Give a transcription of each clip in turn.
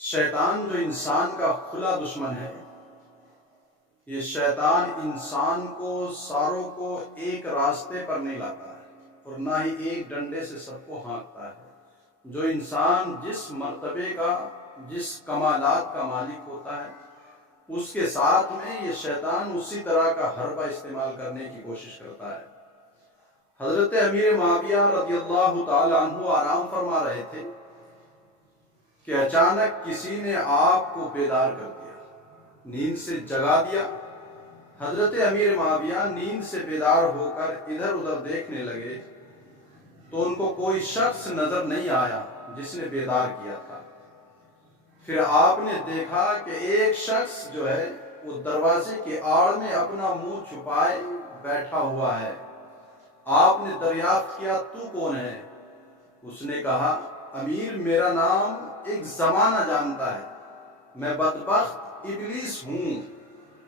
شیطان جو انسان کا کھلا دشمن ہے، یہ شیطان انسان کو ساروں کو ایک راستے پر نہیں لاتا ہے اور نہ ہی ایک ڈنڈے سے سب کو ہانکتا ہے۔ جو انسان جس مرتبے کا، جس کمالات کا مالک ہوتا ہے، اس کے ساتھ میں یہ شیطان اسی طرح کا حربہ استعمال کرنے کی کوشش کرتا ہے۔ حضرت امیر معاویہ رضی اللہ تعالی عنہ آرام فرما رہے تھے کہ اچانک کسی نے آپ کو بیدار کر دیا، نیند سے جگا دیا۔ حضرت امیر معاویہ نیند سے بیدار ہو کر ادھر ادھر دیکھنے لگے تو ان کو کوئی شخص نظر نہیں آیا جس نے بیدار کیا تھا۔ پھر آپ نے دیکھا کہ ایک شخص جو ہے وہ دروازے کے آڑ میں اپنا منہ چھپائے بیٹھا ہوا ہے۔ آپ نے دریافت کیا، تو کون ہے؟ اس نے کہا، امیر میرا نام ایک زمانہ جانتا ہے، میں بدبخت ابلیس ہوں۔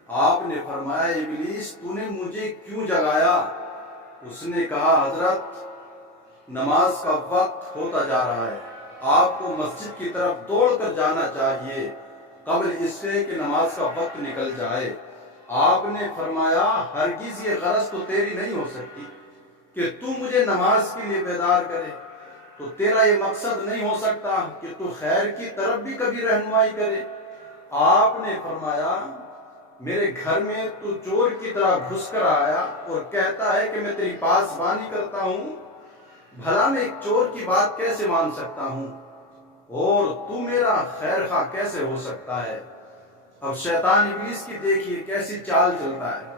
آپ نے فرمایا، ابلیس تو نے مجھے کیوں جگایا؟ اس نے کہا، حضرت نماز کا وقت ہوتا جا رہا ہے، آپ کو مسجد کی طرف دوڑ کر جانا چاہیے قبل اس سے کہ نماز کا وقت نکل جائے۔ آپ نے فرمایا، ہرگز یہ غرض تو تیری نہیں ہو سکتی کہ تو مجھے نماز کے لیے بیدار کرے، تو تیرا یہ مقصد نہیں ہو سکتا کہ تو خیر کی طرف بھی کبھی رہنمائی کرے۔ آپ نے فرمایا، میرے گھر میں تو چور کی طرح گھس کر آیا اور کہتا ہے کہ میں تیری پاسبانی کرتا ہوں، بھلا میں ایک چور کی بات کیسے مان سکتا ہوں اور تو میرا خیر خواہ کیسے ہو سکتا ہے؟ اب شیطان ابلیس کی دیکھیے کیسی چال چلتا ہے۔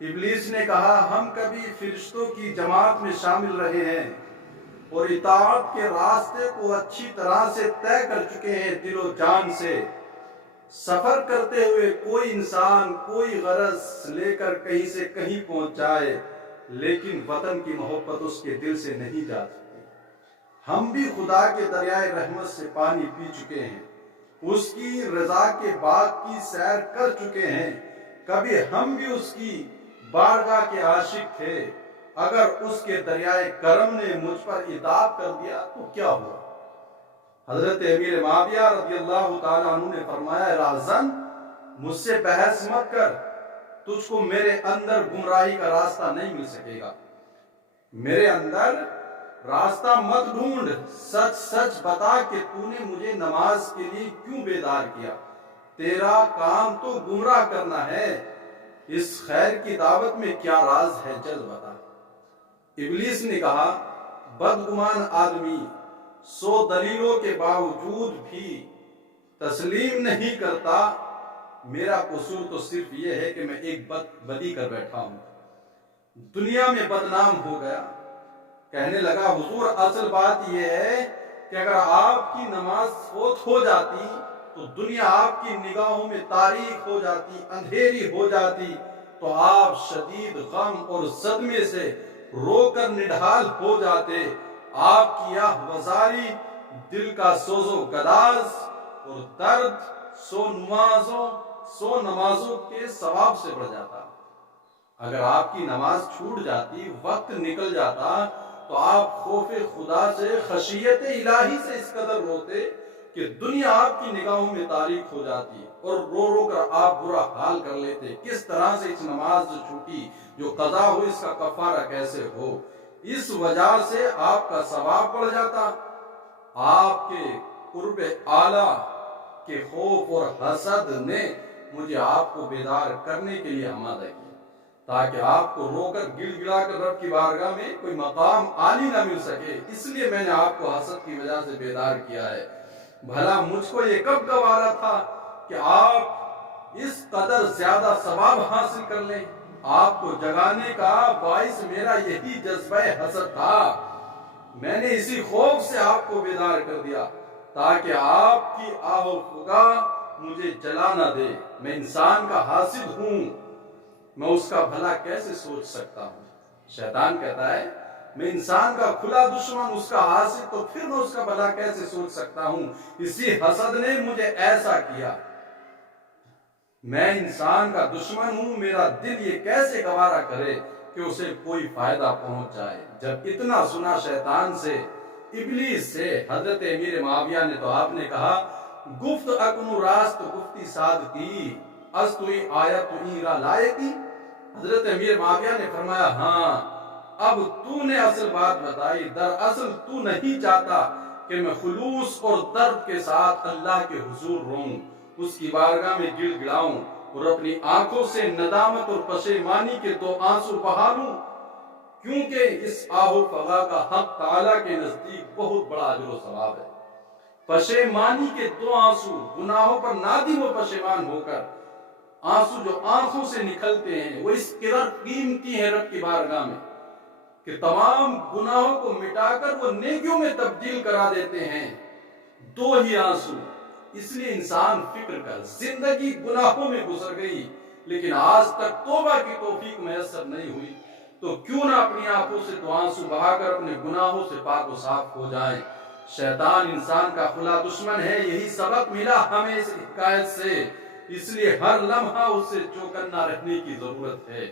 ابلیس نے کہا، ہم کبھی فرشتوں کی جماعت میں شامل رہے ہیں اور اطاعت کے راستے کو اچھی طرح سے طے کر چکے ہیں، دل و جان سے سفر کرتے ہوئے کوئی انسان کوئی غرض لے کر کہیں سے کہیں پہنچ جائے، لیکن وطن کی محبت اس کے دل سے نہیں جا سکتی۔ ہم بھی خدا کے دریائے رحمت سے پانی پی چکے ہیں، اس کی رضا کے باغ کی سیر کر چکے ہیں، کبھی ہم بھی اس کی بارگاہ کے عاشق تھے۔ اگر اس کے دریائے کرم نے مجھ پر عتاب کر دیا تو کیا ہوا؟ حضرت امیر معاویہ رضی اللہ تعالیٰ عنہ نے فرمایا، راہزن مجھ سے بحث مت کر، تجھ کو میرے اندر گمراہی کا راستہ نہیں مل سکے گا۔ میرے اندر راستہ مت ڈھونڈ، سچ سچ بتا کہ تو نے مجھے نماز کے لیے کیوں بیدار کیا؟ تیرا کام تو گمراہ کرنا ہے، اس خیر کی دعوت میں کیا راز ہے، جلد بتا۔ ابلیس نے کہا، بدگمان آدمی 100 دلیلوں کے باوجود بھی تسلیم نہیں کرتا، میرا قصور تو صرف یہ ہے کہ میں ایک بدی کر بیٹھا ہوں، دنیا میں بدنام ہو گیا۔ کہنے لگا، حضور اصل بات یہ ہے کہ اگر آپ کی نماز فوت ہو جاتی تو دنیا آپ کی نگاہوں میں تاریک ہو جاتی، اندھیری ہو جاتی، تو آپ شدید غم اور صدمے سے رو کر نڈھال ہو جاتے۔ آپ کی یہ وزاری دل کا سوز و گداز اور درد 100 نمازوں کے ثواب سے بڑھ جاتا۔ اگر آپ کی نماز چھوٹ جاتی، وقت نکل جاتا، تو آپ خوف خدا سے، خشیت الہی سے اس قدر روتے کہ دنیا آپ کی نگاہوں میں تاریک ہو جاتی اور رو رو کر آپ برا حال کر لیتے، کس طرح سے اس نماز جو چھوٹی، جو قضا ہو، اس کا کفارہ کیسے ہو۔ اس وجہ سے آپ کا ثواب بڑھ جاتا۔ آپ کے قرب اعلیٰ کے خوف اور حسد نے مجھے آپ کو بیدار کرنے کے لیے آمادہ کیا، تاکہ آپ کو رو کر گڑ گڑا کر رب کی بارگاہ میں کوئی مقام عالی نہ مل سکے، اس لیے میں نے آپ کو حسد کی وجہ سے بیدار کیا ہے۔ بھلا مجھ کو یہ کب گوارا تھا کہ آپ اس قدر زیادہ ثواب حاصل کر لیں؟ آپ کو جگانے کا باعث میرا یہی جذبہ حسد تھا، میں نے اسی خوف سے آپ کو بیدار کر دیا تاکہ آپ کی آہ و فغاں مجھے جلا نہ دے۔ میں انسان کا حاسد ہوں، میں اس کا بھلا کیسے سوچ سکتا ہوں؟ شیطان کہتا ہے، میں انسان کا کھلا دشمن، اس کا حاسد، تو پھر میں اس کا بھلا کیسے سوچ سکتا ہوں؟ اسی حسد نے مجھے ایسا کیا، میں انسان کا دشمن ہوں، میرا دل یہ کیسے گوارا کرے کہ اسے کوئی فائدہ پہنچ جائے۔ جب اتنا سنا شیطان سے، ابلیس سے، حضرت امیر معاویہ نے تو آپ نے کہا، گفت اکنو راست گفتی صادقی از توی آیت تو ایرا لائقی. حضرت امیر معاویہ نے فرمایا ہاں اب تو نے اصل بات بتائی. دراصل تو نہیں چاہتا کہ میں خلوص اور درد کے ساتھ اللہ کے حضور روؤں، اس کی بارگاہ میں گڑ گڑاؤں اور اپنی آنکھوں سے ندامت اور پشیمانی کے دو آنسو بہا لوں، کیونکہ اس آہ و فغاں کا حق تعالیٰ کے نزدیک بہت بڑا اجر و ثواب ہے. پشیمانی کے دو آنسو، گناہوں پر نادم و پشیمان ہو کر آنسو جو آنکھوں سے نکلتے ہیں وہ اس قدر قیمتی ہیں رب کی بارگاہ میں کہ تمام گناہوں کو مٹا کر وہ نیکیوں میں تبدیل کرا دیتے ہیں. دو ہی آنسو. اس لیے انسان فکر کر، زندگی گناہوں میں گزر گئی لیکن آج تک توبہ کی توفیق میسر نہیں ہوئی، تو کیوں نہ اپنی آنکھوں سے دو آنسو بہا کر اپنے گناہوں سے پاک و صاف ہو جائیں. شیطان انسان کا کھلا دشمن ہے، یہی سبق ملا ہمیں اس حکایت سے. اس لیے ہر لمحہ اس سے چوکنا رہنے کی ضرورت ہے.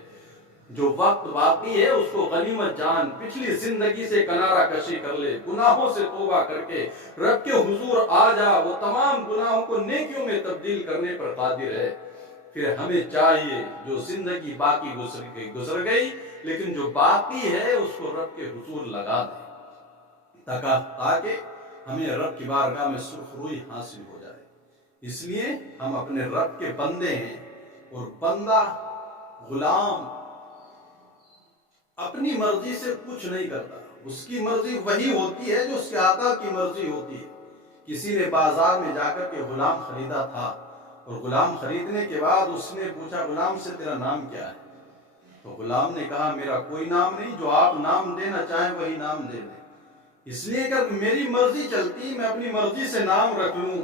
جو وقت باقی ہے اس کو غنیمت جان، پچھلی زندگی سے کنارہ کشی کر لے، گناہوں سے توبہ کر کے رب کے حضور آ جا. وہ تمام گناہوں کو نیکیوں میں تبدیل کرنے پر قادر ہے. پھر ہمیں چاہیے جو زندگی باقی گزر گئی لیکن جو باقی ہے اس کو رب کے حضور لگا دیں تاکہ ہمیں رب کی بارگاہ میں سرخروئی حاصل ہو جائے. اس لیے ہم اپنے رب کے بندے ہیں، اور بندہ غلام اپنی مرضی سے کچھ نہیں کرتا. اس کی مرضی وہی ہوتی ہے جو اس کے آقا کی مرضی ہوتی ہے. کسی نے بازار میں جا کر کے غلام خریدا تھا، اور غلام خریدنے کے بعد اس نے پوچھا غلام سے تیرا نام کیا ہے؟ تو غلام نے کہا میرا کوئی نام نہیں، جو آپ نام دینا چاہیں وہی نام دے دیں. اس لیے کہ میری مرضی چلتی، میں اپنی مرضی سے نام رکھ لوں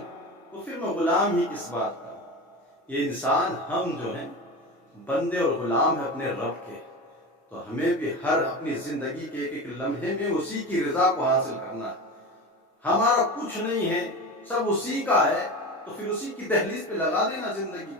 تو پھر میں غلام ہی کس بات کا. یہ انسان ہم جو ہیں بندے اور غلام ہیں اپنے رب کے، تو ہمیں بھی ہر اپنی زندگی کے ایک ایک لمحے میں اسی کی رضا کو حاصل کرنا ہے. ہمارا کچھ نہیں ہے، سب اسی کا ہے، تو پھر اسی کی دہلیز پہ لگا دینا زندگی.